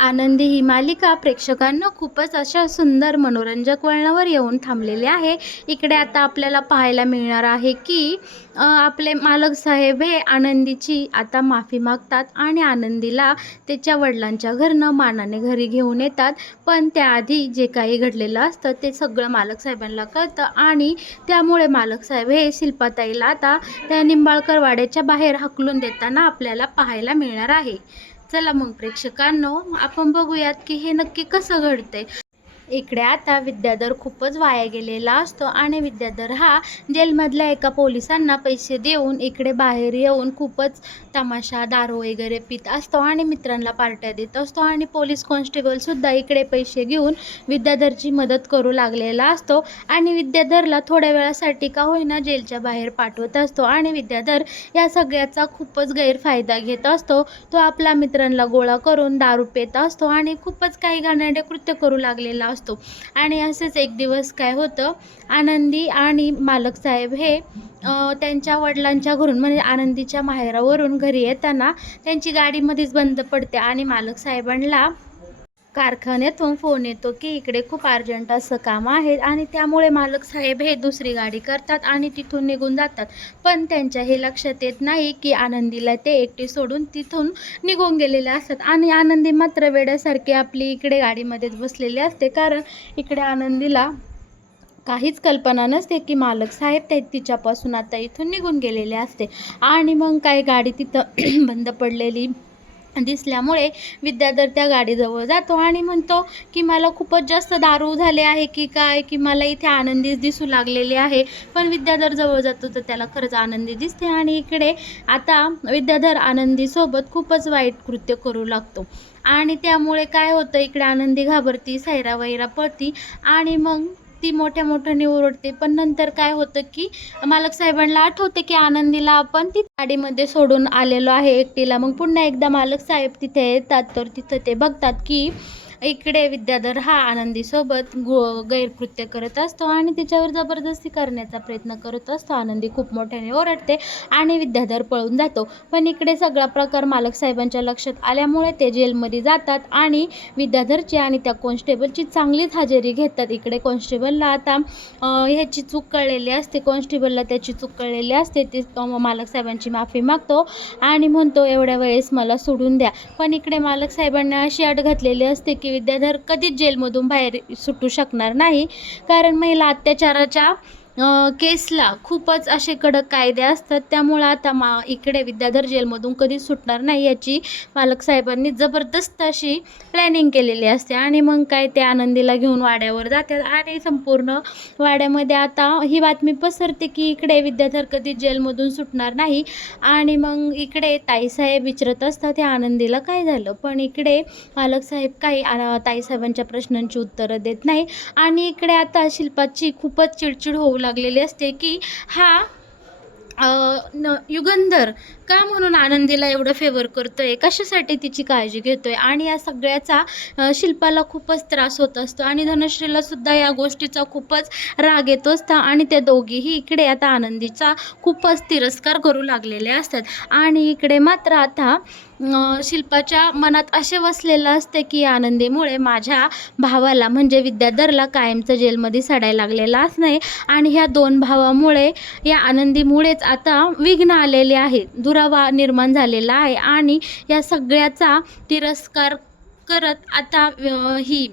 आनंदी ही मालिका प्रेक्षकांना खूपच अशा सुंदर मनोरंजक वळणावर येऊन थांबलेले आहे. इकडे आता आपल्याला पाहायला मिळणार आहे की आपले मालक साहेब हे आनंदीची आता माफी मागतात आणि आनंदीला त्याच्या वडिलांच्या घरनं मानाने घरी घेऊन येतात. पण त्याआधी जे काही घडलेलं असतं ते सगळं मालक साहेबांना कळतं आणि त्यामुळे मालक साहेब हे शिल्पाताईला आता त्या निंबाळकर वाड्याच्या बाहेर हाकलून देताना आपल्याला पाहायला मिळणार आहे. चला मग प्रेक्षकांनो, आपण बघूयात की हे नक्की कसं घडतंय. इकडे आता विद्याधर खूपच वाया गेलेला असतो आणि विद्याधर हा जेलमधल्या एका पोलिसांना पैसे देऊन इकडे बाहेर येऊन खूपच तमाशा दारू वगैरे पित असतो आणि मित्रांना पार्ट्या देत असतो आणि पोलीस कॉन्स्टेबलसुद्धा इकडे पैसे घेऊन विद्याधरची मदत करू लागलेला असतो आणि विद्याधरला थोड्या वेळासाठी का होईना जेलच्या बाहेर पाठवत असतो आणि विद्याधर या सगळ्याचा खूपच गैरफायदा घेत असतो. तो आपल्या मित्रांना गोळा करून दारू पित असतो आणि खूपच काही घाणेरडे कृत्य करू लागलेला असतो. आणि असेच एक दिवस काय होतं, आनंदी आणि मालक साहेब हे त्यांच्या वडिलांच्या घरून म्हणजे आनंदीच्या माहेरावरून घरी येताना त्यांची गाडीमध्येच बंद पडते आणि मालक साहेबांना कारखान्यातून फोन येतो की इकडे खूप अर्जंट असं काम आहे आणि त्यामुळे मालक साहेब हे दुसरी गाडी करतात आणि तिथून निघून जातात. पण त्यांच्या हे लक्षात येत नाही की आनंदीला ते एकटी सोडून तिथून निघून गेलेले असतात आणि आनंदी मात्र वेड्यासारखी आपली इकडे गाडीमध्येच बसलेली असते. कारण इकडे आनंदीला काहीच कल्पना नसते की मालक साहेब ते तिच्यापासून आता इथून निघून गेलेले असते. आणि मग काय गाडी तिथं बंद पडलेली दिसल्यामुळे विद्याधर त्या गाडीजवळ जातो आणि म्हणतो की मला खूपच जास्त दारू झाले आहे की काय, की मला इथे आनंदीच दिसू लागलेली आहे. पण विद्याधर जवळ जातो तर त्याला खरंच आनंदी दिसते आणि इकडे आता विद्याधर आनंदीसोबत खूपच वाईट कृत्य करू लागतो आणि त्यामुळे काय होतं, इकडे आनंदी घाबरती, सैरा वैरा पळती आणि मग ती मोठ्या मोठ्याने ओरडते. पण नंतर काय होतं की मालक साहेबांना आठवते की आनंदीला आपण ती गाडीमध्ये सोडून आलेलो आहे एकटीला. मग पुन्हा एकदा मालक साहेब तिथे येतात तर तिथं ते बघतात की इकडे विद्याधर हा आनंदीसोबत गैरकृत्य करत असतो आणि तिच्यावर जबरदस्ती करण्याचा प्रयत्न करत असतो. आनंदी खूप मोठ्याने ओरडते आणि विद्याधर पळून जातो. पण इकडे सगळा प्रकार मालक साहेबांच्या लक्षात आल्यामुळे ते जेलमध्ये जातात आणि विद्याधरची आणि त्या कॉन्स्टेबलची चांगलीच हजेरी घेतात. इकडे कॉन्स्टेबलला आता ह्याची चूक कळलेली असते, कॉन्स्टेबलला त्याची चूक कळलेली असते. ते मालक साहेबांची माफी मागतो आणि म्हणतो एवढ्या वेळेस मला सोडून द्या. पण इकडे मालक साहेबांना अशी अट घातलेली असते की विद्याधर कधीच जेलमधून बाहेर सुटू शकणार नाही. कारण महिला अत्याचाराच्या केसला खूपच असे कडक कायदे असतात. त्यामुळं आता इकडे विद्याधर जेलमधून कधीच सुटणार नाही याची मालक साहेबांनी जबरदस्त अशी प्लॅनिंग केलेली असते. आणि मग काय ते आनंदीला घेऊन वाड्यावर जातात आणि संपूर्ण वाड्यामध्ये आता ही बातमी पसरते की इकडे विद्याधर कधीच जेलमधून सुटणार नाही. आणि मग इकडे ताईसाहेब विचारत असतात त्या आनंदीला काय झालं, पण इकडे मालक साहेब काही ताईसाहेबांच्या प्रश्नांची उत्तरं देत नाही. आणि इकडे आता शिल्पाची खूपच चिडचिड होऊ लागलेली असते की हा युगंधर का म्हणून आनंदीला एवढं फेवर करतोय, कशासाठी तिची काळजी घेतोय. आणि या सगळ्याचा शिल्पाला खूपच त्रास होत असतो आणि धनश्रीला सुद्धा या गोष्टीचा खूपच राग येतो असता आणि त्या दोघीही इकडे आता आनंदीचा खूपच तिरस्कार करू लागलेले असतात. आणि इकडे मात्र आता शिल्पाच्या मनात असे वसलेलं असते की आनंदीमुळे माझ्या भावाला म्हणजे विद्याधरला कायमचं जेलमध्ये सडायला लागलेलं असणे आणि ह्या दोन भावामुळे या आनंदीमुळेच आता विघ्न आलेले आहे, दुरावा निर्माण झालेला आहे. आणि या सगळ्याचा तिरस्कार करत आता ही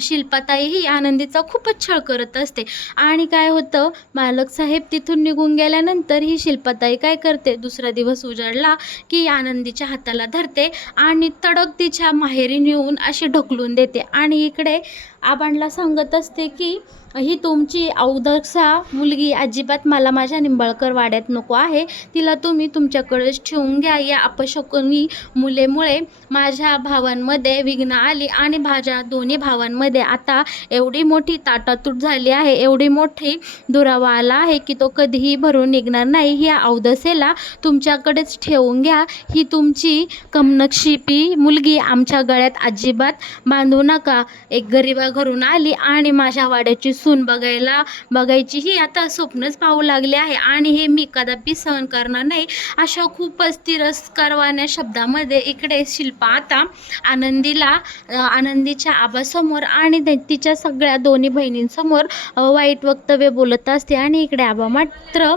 शिल्पाताई ही आनंदीचा खूपच छळ करत असते. आणि काय होतं, मालक साहेब तिथून निघून गेल्यानंतर ही शिल्पाताई काय करते, दुसरा दिवस उजाडला की आनंदीच्या हाताला धरते आणि तडक तिच्या माहेरी नेऊन अशी ढकलून देते. आणि इकडे आबांना सांगत असते की ही तुमची अवदसा मुलगी अजिबात मला माझ्या निंबाळकर वाड्यात नको आहे, तिला तुम्ही तुमच्याकडेच ठेवून घ्या. या अपशकुनी मुलेमुळे माझ्या भावांमध्ये विघ्न आली आणि माझ्या दोन्ही भावांमध्ये आता एवढी मोठी ताटातूट झाली आहे, एवढी मोठी दुरावा आला आहे की तो कधीही भरून निघणार नाही. या अवदसेला तुमच्याकडेच ठेवून घ्या. ही तुमची कमनक्षिपी मुलगी आमच्या गळ्यात अजिबात बांधू नका. एक गरीबा घरून आली आणि माझ्या वाड्याची सून बघायची ही आता स्वप्नच पाहू लागले आहे आणि हे मी कदापि सहन करणार नाही. अशा खूपच तिरस्कारवाण्या शब्दामध्ये इकडे शिल्पा आता आनंदीच्या आबासमोर आणि तिच्या सगळ्या दोन्ही बहिणींसमोर वाईट वक्तव्य बोलत असते. आणि इकडे आबा मात्र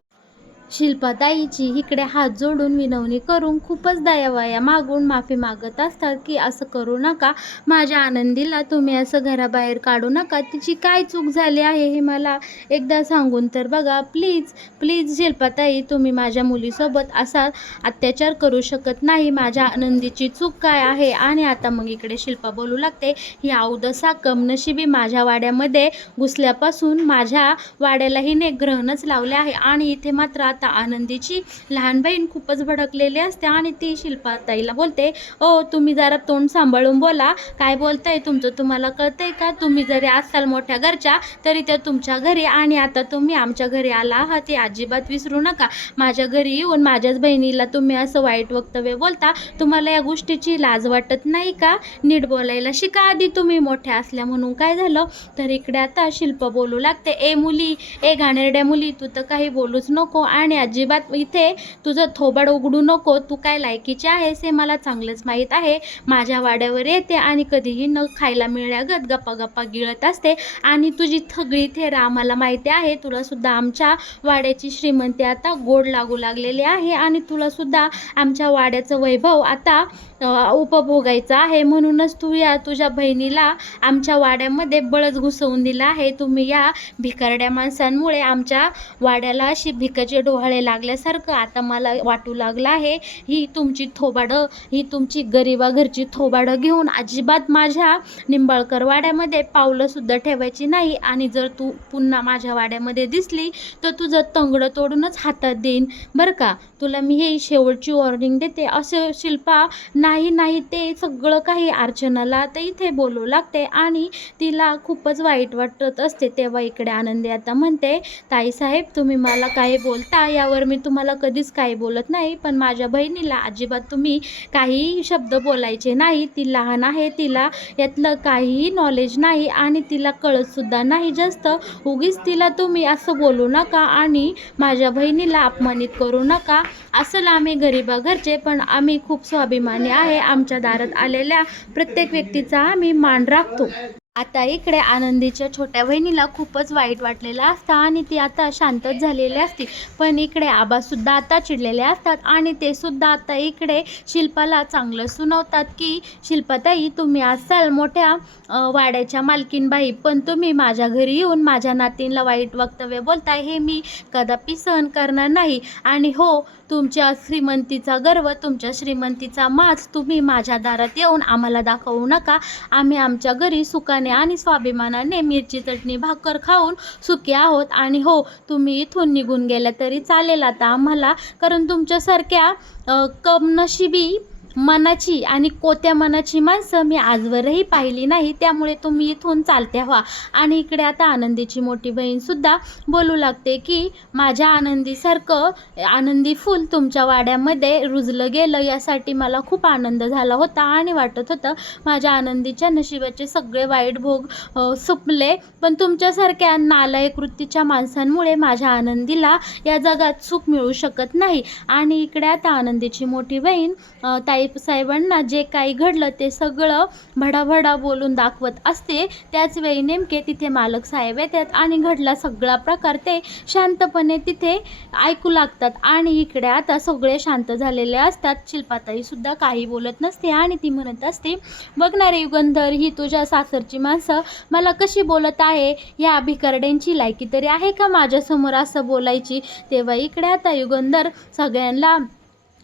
शिल्पाताईची इकडे हात जोडून विनवणी करून खूपच दयावाया मागून माफी मागत असतात की असं करू नका, माझ्या आनंदीला तुम्ही असं घराबाहेर काढू नका, तिची काय चूक झाली आहे हे मला एकदा सांगून तर बघा. प्लीज प्लीज शिल्पाताई, तुम्ही माझ्या मुलीसोबत असा अत्याचार करू शकत नाही, माझ्या आनंदीची चूक काय आहे. आणि आता मग इकडे शिल्पा बोलू लागते, ही अवदसा कमनशिबी माझ्या वाड्यामध्ये घुसल्यापासून माझ्या वाड्याला हिने ग्रहणच लावले आहे. आणि इथे मात्र आता आनंदीची लहान बहीण खूपच भडकलेली असते आणि ती शिल्पाताईला बोलते, ओ तुम्ही जरा तोंड सांभाळून बोला, काय बोलताय तुमचं तुम्हाला कळतंय का? तुम्ही जरी असाल मोठ्या घरच्या तरी त्या तुमच्या घरी आणि आता तुम्ही आमच्या घरी आला आहात हे अजिबात विसरू नका. माझ्या घरी येऊन माझ्याच बहिणीला तुम्ही असं वाईट वक्तव्य बोलता, तुम्हाला या गोष्टीची लाज वाटत नाही का? नीट बोलायला शिका आधी, तुम्ही मोठ्या असल्या म्हणून काय झालं. तर इकडे आता शिल्पा बोलू लागते, ए मुली, ए घाणेरड्या मुली, तू तर काही बोलूच नको आणि अजिबात इथे तुझं थोबाड उघडू नको, तू काय लायकीचे आहेस हे मला चांगलंच माहीत आहे. माझ्या वाड्यावर येते आणि कधीही न खायला मिळागत गप्पा गप्पा गिळत असते आणि तुझी सगळी थेरा आम्हाला माहिती आहे. तुला सुद्धा आमच्या वाड्याची श्रीमंती आता गोड लागू लागलेली आहे आणि तुला सुद्धा आमच्या वाड्याचं वैभव आता उपभोगायचं आहे. म्हणूनच तू या तुझ्या बहिणीला आमच्या वाड्यामध्ये बळच घुसवून दिला आहे. तुम्ही या भिकारड्या माणसांमुळे आमच्या वाड्याला अशी भिकाचे डोहाळे लागल्यासारखं आता मला वाटू लागलं आहे. ही तुमची गरिबा घरची थोबाडं घेऊन अजिबात माझ्या निंबाळकर वाड्यामध्ये पावलंसुद्धा ठेवायची नाही आणि जर तू पुन्हा माझ्या वाड्यामध्ये दिसली तर तुझं तंगडं तोडूनच हातात देईन बरं का. तुला मी हे शेवटची वॉर्निंग देते. असं शिल्पा नाही ते सगळं काही अर्चनाला तर इथे बोलू लागते आणि तिला खूपच वाईट वाटत असते. तेव्हा इकडे आनंदी आता म्हणते, ताईसाहेब तुम्ही मला काही बोलता यावर मी तुम्हाला कधीच काही बोलत नाही, पण माझ्या बहिणीला अजिबात तुम्ही काही शब्द बोलायचे नाही. ती लहान आहे, तिला यातलं काहीही नॉलेज नाही आणि तिला कळतसुद्धा नाही जास्त. उगीच तिला तुम्ही असं बोलू नका आणि माझ्या बहिणीला अपमानित करू नका. असलं आम्ही गरिबा घरचे पण आम्ही खूप स्वाभिमानी आहे. आमच्या दारात आलेल्या प्रत्येक व्यक्तीचा आम्ही मान राखतो. आता इकडे आनंदीच्या छोट्या बहिणीला खूपच वाईट वाटलेलं असतं आणि ती आता शांतच झालेली असते. पण इकडे आबासुद्धा आता चिडलेले असतात आणि ते सुद्धा आता इकडे शिल्पाला चांगलं सुनावतात की शिल्पाताई तुम्ही असाल मोठ्या वाड्याच्या मालकीनबाई, पण तुम्ही माझ्या घरी येऊन माझ्या नातींना वाईट वक्तव्य बोलताय हे मी कदापि सहन करणार नाही. आणि हो, तुमच्या श्रीमंतीचा गर्व, तुमच्या श्रीमंतीचा माज तुम्ही माझ्या दारात येऊन आम्हाला दाखवू नका. आम्ही आमच्या घरी सुखाने आणि स्वाभिमानाने मिरची चटणी भाकर खाऊन सुखी आहोत. आणि हो, तुम्ही इथून निघून गेल्या तरी चालेल आता आम्हाला, कारण तुमच्यासारख्या कमनशिबी मनाची आणि कोत्या मनाची माणसं मी आजवरही पाहिली नाही. त्यामुळे तुम्ही इथून चालत्या व्हा. आणि इकडे आता आनंदीची मोठी बहीणसुद्धा बोलू लागते की माझ्या आनंदीसारखं आनंदी फूल तुमच्या वाड्यामध्ये रुजलं गेलं यासाठी मला खूप आनंद झाला होता आणि वाटत होतं माझ्या आनंदीच्या नशिबाचे सगळे वाईट भोग सुपले. पण तुमच्यासारख्या नालायक वृत्तीच्या माणसांमुळे माझ्या आनंदीला या जगात सुख मिळू शकत नाही. आणि इकडे आता आनंदीची मोठी बहीण ताई साहेबांना जे काही घडलं ते सगळं भडाभडा बोलून दाखवत असते. त्याच वेळी नेमके तिथे मालक साहेब येतात आणि घडला सगळा प्रकार ते शांतपणे तिथे ऐकू लागतात. आणि इकडे आता सगळे शांत झालेले असतात. शिल्पाताई सुद्धा काही बोलत नसते आणि ती म्हणत असते, बघणारे युगंधर, ही तुझ्या सासरची माणसं मला कशी बोलत आहे, या भिकारड्यांची लायकी तरी आहे का माझ्यासमोर असं बोलायची. तेव्हा इकडे आता युगंधर सगळ्यांना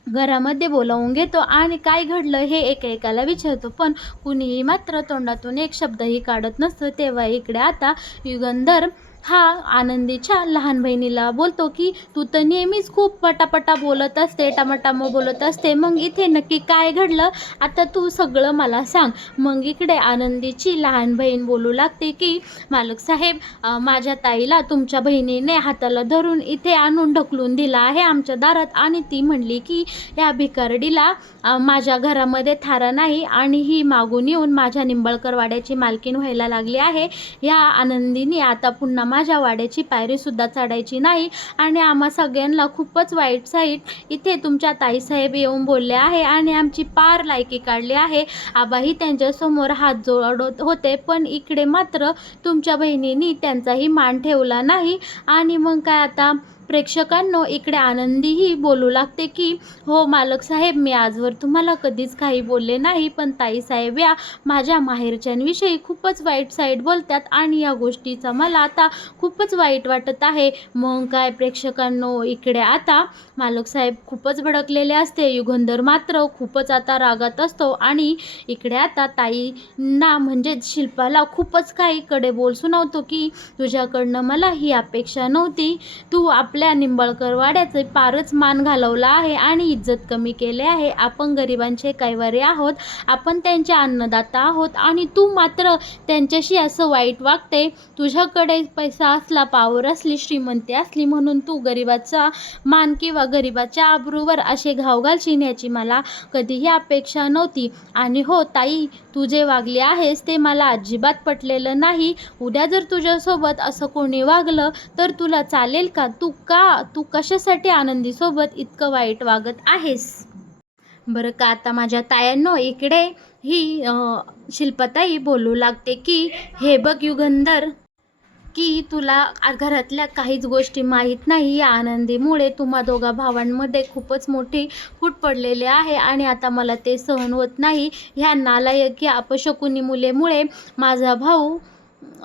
घरामध्ये बोलावून घेतो आणि काय घडलं हे एकेकाला विचारतो, पण कुणीही मात्र तोंडातून एक शब्दही काढत नसतं. तेव्हा इकडे आता युगंधर हा आनंदीच्या लहान बहिणीला बोलतो की तू तर नेहमीच खूप पटापटा बोलत असते, टमाटाम बोलत असते, मग इथे नक्की काय घडलं, आता तू सगळं मला सांग. मग इकडे आनंदीची लहान बहीण बोलू लागते की मालक साहेब, माझ्या ताईला तुमच्या बहिणीने हाताला धरून इथे आणून ढकलून दिला आहे आमच्या दारात, आणि ती म्हणली की या भिकारडीला माझ्या घरामध्ये थारा नाही आणि ही मागून येऊन माझ्या निंबाळकर वाड्याची मालकीण व्हायला लागली आहे. या आनंदीने आता पुन्हा माझ्या वाड्याची पायरीसुद्धा चढायची नाही आणि आम्हा सगळ्यांना खूपच वाईट साईट इथे तुमच्या ताईसाहेब येऊन बोलले आहे आणि आमची पार लायकी काढली आहे. आबाही त्यांच्यासमोर हात जोडत होते, पण इकडे मात्र तुमच्या बहिणींनी त्यांचाही मान ठेवला नाही. आणि मग काय आता प्रेक्षकांनो, इकडे आनंदीही बोलू लागते की हो मालक साहेब, मी आजवर तुम्हाला कधीच काही बोलले नाही, पण ताईसाहेब या माझ्या माहेरच्यांविषयी खूपच वाईट साईट बोलतात आणि या गोष्टीचा मला आता खूपच वाईट वाटत आहे. मग काय प्रेक्षकांनो, इकडे आता मालक साहेब खूपच भडकलेले असते. युगंधर मात्र खूपच आता रागात असतो आणि इकडे आता ताईंना म्हणजे शिल्पाला खूपच काही कडे बोल सुनावतो की तुझ्याकडनं मला ही अपेक्षा नव्हती. तू आपल्या निंबाळकर वाड्याचे पारच मान घालवला आहे आणि इज्जत कमी केले आहे. आपण गरिबांचे कैवारी आहोत, आपण त्यांचे अन्नदाता आहोत आणि तू मात्र त्यांच्याशी असं वाईट वागते. तुझ्याकडे पैसा असला, पावर असली, श्रीमंती असली म्हणून तू गरिबाचा मान किंवा गरिबाच्या आबरूवर असे घाव घालशील याची मला कधीही अपेक्षा नव्हती. आणि हो ताई, तू जे वागली आहेस ते मला अजिबात पटलेलं नाही. उद्या जर तुझ्यासोबत असं कोणी वागलं तर तुला चालेल का? तू कशासाठी आनंदीसोबत इतकं वाईट वागत आहेस? बरं का आता माझ्या तायांनो, इकडे ही शिल्पाताई बोलू लागते की हे बघ युगंधर, की तुला घरातल्या काहीच गोष्टी माहीत नाही. या आनंदीमुळे तुम्हा दोघा भावांमध्ये खूपच मोठी फूट पडलेली आहे आणि आता मला ते सहन होत नाही. ह्या नालायक या अपशकुनी मुलेमुळे माझा भाऊ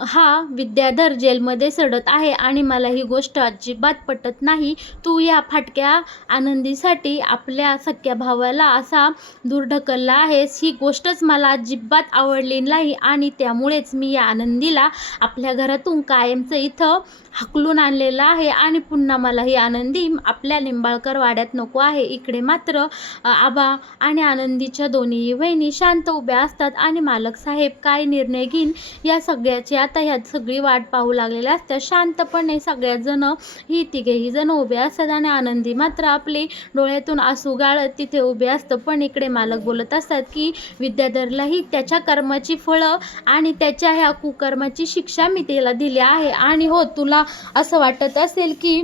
हा विद्याधर जेलमध्ये सडत आहे आणि मला ही गोष्ट अजिबात पटत नाही. तू या फाटक्या आनंदीसाठी आपल्या सख्या भावाला असा दूर ढकलला आहेस, ही गोष्टच मला अजिबात आवडली नाही आणि त्यामुळेच मी या आनंदीला आपल्या घरातून कायमचं इथं हाकलून आणलेलं आहे आणि पुन्हा मला ही आनंदी आपल्या निंबाळकर वाड्यात नको आहे. इकडे मात्र आबा आणि आनंदीच्या दोन्ही बहिणी शांत उभ्या असतात आणि मालक साहेब काय निर्णय घेईन या सगळ्याची आता ह्यात सगळी वाट पाहू लागलेल्या असतात. शांतपणे सगळ्यात जण ही तिघेही जण उभे असतात आणि आनंदी मात्र आपले डोळ्यातून आसू गाळत तिथे उभे असतं. पण इकडे मालक बोलत असतात की विद्याधरलाही त्याच्या कर्माची फळं आणि त्याच्या ह्या कुकर्माची शिक्षा मी त्याला दिली आहे. आणि हो, तुला असं वाटत असेल की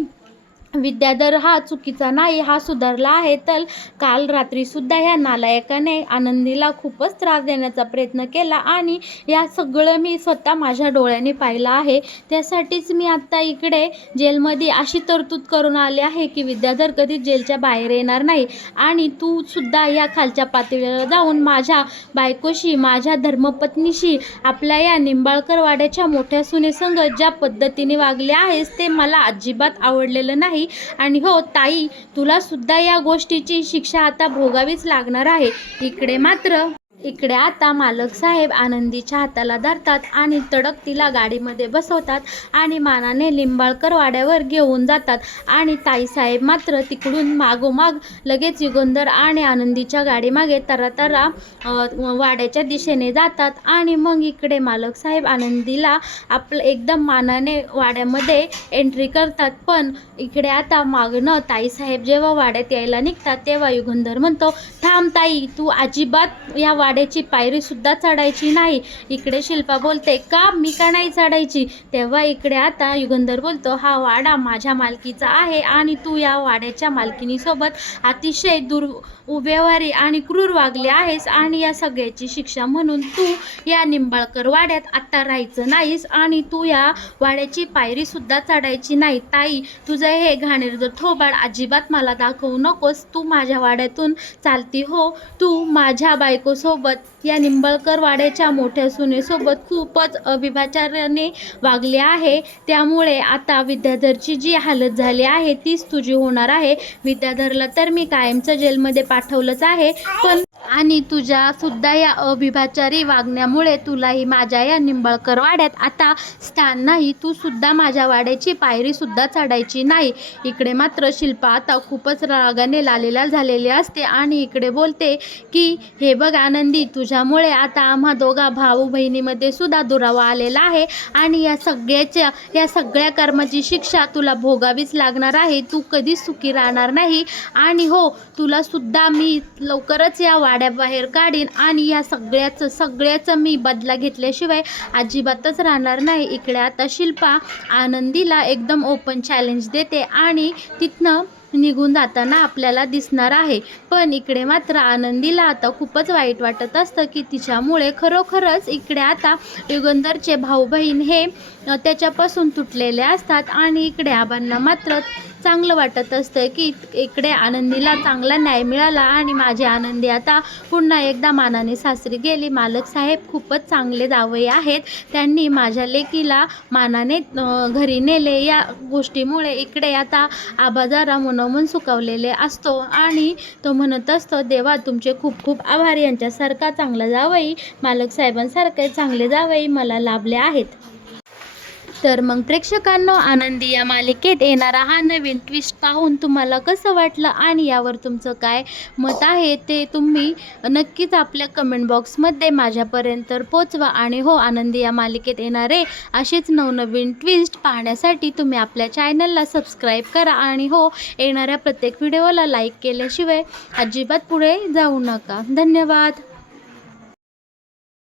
विद्याधर हा चुकीचा नाही, हा सुधारला आहे, तर काल रात्रीसुद्धा ह्या नालायकाने आनंदीला खूपच त्रास देण्याचा प्रयत्न केला आणि या सगळं मी स्वतः माझ्या डोळ्याने पाहिलं आहे. त्यासाठीच मी आत्ता इकडे जेलमध्ये अशी तरतूद करून आले आहे की विद्याधर कधीच जेलच्या बाहेर येणार नाही. आणि तू सुद्धा या खालच्या पातळीला जाऊन माझ्या बायकोशी, माझ्या धर्मपत्नीशी, आपल्या या निंबाळकर वाड्याच्या मोठ्या सुनेसंग ज्या पद्धतीने वागले आहेस ते मला अजिबात आवडलेलं नाही. आणि हो ताई, तुला सुद्धा या गोष्टीची शिक्षा आता भोगावीच लागणार आहे. इकडे आता मालक साहेब आनंदीच्या हाताला धरतात आणि तडक तिला गाडीमध्ये बसवतात आणि मानाने लिंबाळकर वाड्यावर घेऊन जातात. आणि ताईसाहेब मात्र तिकडून मागोमाग लगेच युगंधर आणि आनंदीच्या गाडीमागे तरातरा वाड्याच्या दिशेने जातात. आणि मग इकडे मालक साहेब आनंदीला आपलं एकदम मानाने वाड्यामध्ये एंट्री करतात. पण इकडे आता मागणं ताईसाहेब जेव्हा वाड्यात यायला निघतात तेव्हा युगंधर म्हणतो, थांब ताई, तू अजिबात या वाड्याची पायरीसुद्धा चढायची नाही. इकडे शिल्पा बोलते, का मी का नाही चढायची? तेव्हा इकडे आता युगंधर बोलतो, हा वाडा माझ्या मालकीचा आहे आणि तू या वाड्याच्या मालकिनीसोबत अतिशय दुर्व्यवहारी आणि क्रूर वागले आहेस आणि या सगळ्याची शिक्षा म्हणून तू या निंबाळकर वाड्यात आता राहायचं नाहीस आणि तू या वाड्याची पायरीसुद्धा चढायची नाही. ताई, तुझं हे घाणेरडं थोबाड अजिबात मला दाखवू नकोस. तू माझ्या वाड्यातून चालती हो. तू माझ्या बायकोसोबत या निंबाळकर वाड्याच्या मोठ्या सुनेसोबत खूपच अविचाराने वागले आहे. त्यामुळे आता विद्याधरची जी हालत झाली आहे तीच तुझी होणार आहे. विद्याधरला तर मी कायमचं जेलमध्ये पाठवलंच आहे, पण आणि तुझ्या सुद्धा या अविभाचारी वागण्यामुळे तुलाही माझ्या या निंबाळकर वाड्यात आता स्थान नाही. तू सुद्धा माझ्या वाड्याची पायरी सुद्धा चढायची नाही. इकडे मात्र शिल्पा आता खूपच रागाने लालेला झालेली असते आणि इकडे बोलते की हे बघ आनंदी, तुझ्यामुळे आता आम्हा दोघा भाऊ बहिणीमध्ये सुद्धा दुरावा आलेला आहे आणि या सगळ्या कर्माची शिक्षा तुला भोगावीच लागणार आहे. तू कधीच सुखी राहणार नाही आणि हो, तुला सुद्धा मी लवकरच या वाड्याबाहेर काढीन आणि या सगळ्याचं मी बदला घेतल्याशिवाय अजिबातच राहणार नाही. इकडे आता शिल्पा आनंदीला एकदम ओपन चॅलेंज देते आणि तिथनं निघून जाताना आपल्याला दिसणार आहे. पण इकडे मात्र आनंदीला आता खूपच वाईट वाटत असतं की तिच्यामुळे खरोखरच इकडे आता युगंधरचे भाऊ बहीण हे त्याच्यापासून तुटलेले असतात आणि इकडे आबांना मात्र चांगलं वाटत असतं की इकडे आनंदीला चांगला न्याय मिळाला आणि माझी आनंदी आता पुन्हा एकदा मानाने सासरी गेली. मालक साहेब खूपच चांगले जावई आहेत. त्यांनी माझ्या लेकीला मानाने घरी नेले. या गोष्टीमुळे इकडे आता आबा जरा मनोमन सुखावलेले असतो आणि तो म्हणत असतो, देवा तुमचे खूप खूप आभार. यांच्यासारखा चांगला जावई, मालक साहेबांसारखे चांगले जावई मला लाभले आहेत. तर मग प्रेक्षकांनो, आनंदी या मालिकेत येणारा हा नवीन ट्विस्ट पाहून तुम्हाला कसं वाटलं आणि यावर तुमचं काय मत आहे ते तुम्ही नक्कीच आपल्या कमेंट बॉक्समध्ये माझ्यापर्यंत पोचवा. आणि हो, आनंदी या मालिकेत येणारे असेच नवनवीन ट्विस्ट पाहण्यासाठी तुम्ही आपल्या चॅनलला सबस्क्राईब करा आणि हो, येणाऱ्या प्रत्येक व्हिडिओला लाईक केल्याशिवाय अजिबात पुढे जाऊ नका. धन्यवाद.